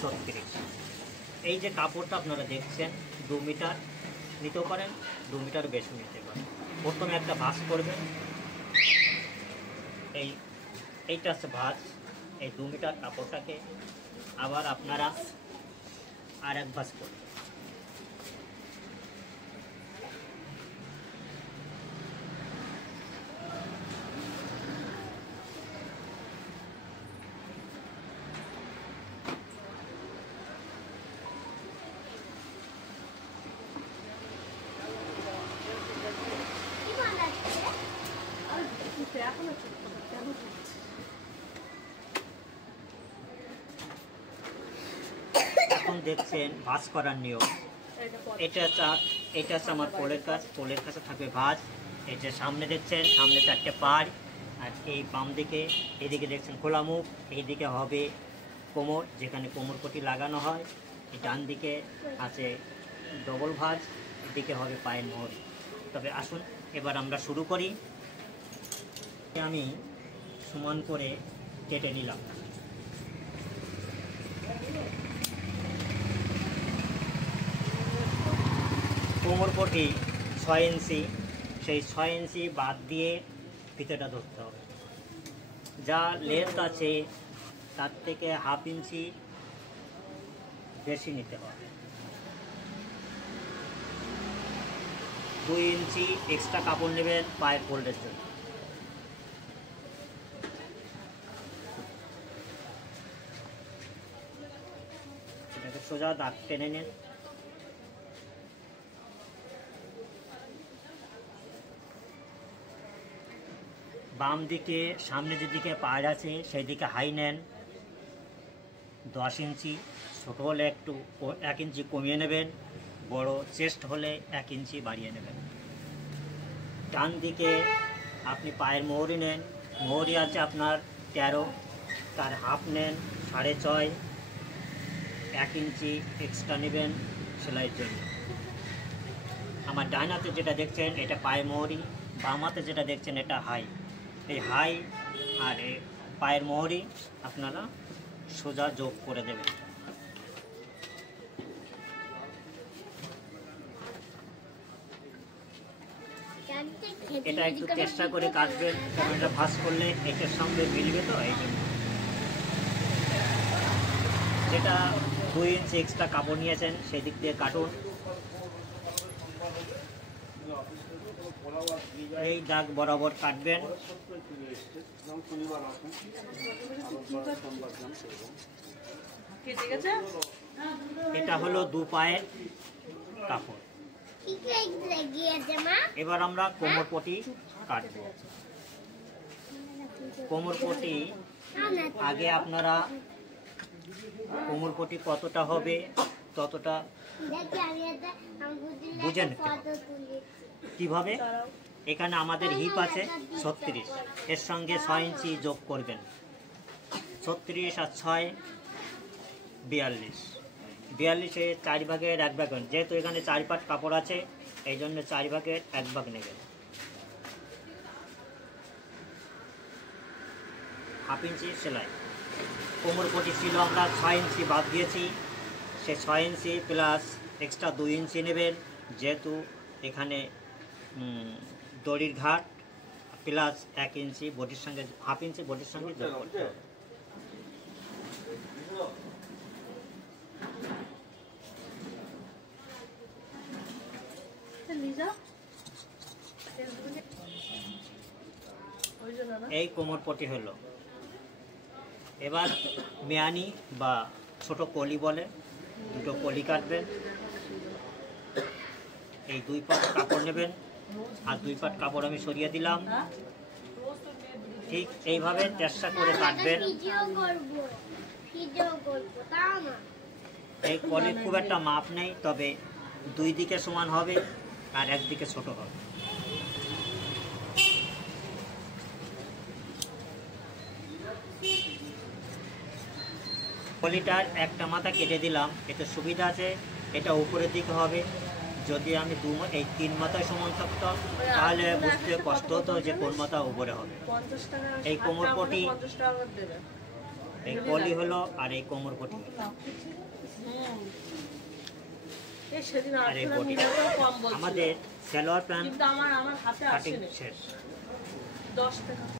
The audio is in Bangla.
36। এই যে কাপড়টা আপনারা দেখছেন 2 মিটার নিতেও পারেন, 2 মিটার বেশি নিতে পারেন। প্রথমে একটা ভাঁজ করবেন, এইটা হচ্ছে ভাঁজ। এই 2 মিটার কাপড়টাকে আবার আপনারা আর এক ভাঁজ করবেন। এখন দেখছেন ভাঁজ করার নিয়ম। এটা হচ্ছে আমার পোলের কাজ। পোলের কাছে থাকবে ভাঁজ। এই যে সামনে দেখছেন, সামনে 4টে পাড়, আর এই বাম দিকে এদিকে দেখছেন খোলা মুখ, এইদিকে হবে কোমর, যেখানে কোমর পটি লাগানো হয়। এই ডান দিকে আছে ডবল ভাঁজ, এদিকে হবে পায়ের মোহর। তবে আসুন এবার আমরা শুরু করি। আমি সমান করে কেটে নিলাম। কোমর পটি 6 ইঞ্চি, সেই 6 ইঞ্চি বাদ দিয়ে ফিতেটা ধরতে হবে। যা লেন্থ আছে তার থেকে হাফ ইঞ্চি বেশি নিতে হবে। 2 ইঞ্চি এক্সট্রা কাপড় নেবেন পায়ের ফোল্ডের জন্য। এটাকে সোজা দাগ টেনে নেন। বাম দিকে সামনে যেদিকে পাড় আছে সেই দিকে হাই নেন 10 ইঞ্চি, ছোট হলে একটু 1 ইঞ্চি কমিয়ে নেবেন, বড় চেস্ট হলে 1 ইঞ্চি বাড়িয়ে নেবেন। ডান দিকে আপনি পায়ের মোহরি নেন, মোহরি আছে আপনার 13, তার হাফ নেন 6.5, 1 ইঞ্চি এক্সট্রা নেবেন সেলাইয়ের জন্য। আমার ডান হাতে যেটা দেখছেন এটা পায়ের মোহরি, বাম হাতে যেটা দেখছেন এটা হাই। এই হাই আর পায়ের মোহরি আপনারা সোজা যোগ করে দেবেন। এটা একটু চেষ্টা করে কাটবেন, কারণ এটা ভাঁজ করলে এটার সঙ্গে মিলবে, তো এই জন্য। যেটা 2 ইঞ্চি এক্সট্রা কাপড় নিয়েছেন সেই দিক দিয়ে কাটুন। এই দাগ বরাবর কাটবেন। এটা হলো 2 পায়ের কাপড়। এবার আমরা কোমর পটি কাটব। কোমর পটি আগে আপনারা কোমর পটি কতটা হবে ততটা বুঝে নিতে হবে। কিভাবে? এখানে আমাদের হিপ আছে 36, এর সঙ্গে 6 ইঞ্চি যোগ করবেন। 36 আর 6 42, 42-এ 4 ভাগের 1 ভাগ। যেহেতু এখানে 4 পাট কাপড় আছে এই জন্য 4 ভাগের 1 ভাগ নেবেন। হাফ ইঞ্চি সেলাই। কোমর পটি ছিল আমরা 6 ইঞ্চি বাদ দিয়েছি, সে 6 ইঞ্চি প্লাস এক্সট্রা 2 ইঞ্চি নেবেন, যেহেতু এখানে দড়ির ঘাট প্লাস 1 ইঞ্চি বডির সঙ্গে, হাফ ইঞ্চি বডির সঙ্গে যোগ করতে হবে। এই কোমর পটি হলো। এবার মেয়ানি বা ছোট কলি বলে, 2টো কলি কাটবেন। এই 2 পাট কাপড় নেবেন, আর 2 পাট কাপড় আমি সরিয়ে দিলাম। ঠিক এইভাবে চেষ্টা করে কাটবেন। এই কলির খুব একটা মাপ নেই, তবে 2 দিকে সমান হবে আর 1 দিকে ছোট হবে। কলিটার একটা মাথা কেটে দিলাম, এতে সুবিধা আছে, এটা উপরের দিকে হবে। যদি আমি 3 মাথায় সমান থাকতাম তাহলে বুঝতে কষ্ট হতো যে কোন মাথা উপরে হবে। এই কোমর পটি এই কলি হলো আর এই কোমর পটি সেদিন আর এই বডি। কম বলছিল আমাদের সালোয়ার প্যান্ট কিন্তু আমার হাতে কাটিং আসেনি শেষ। 10 টাকা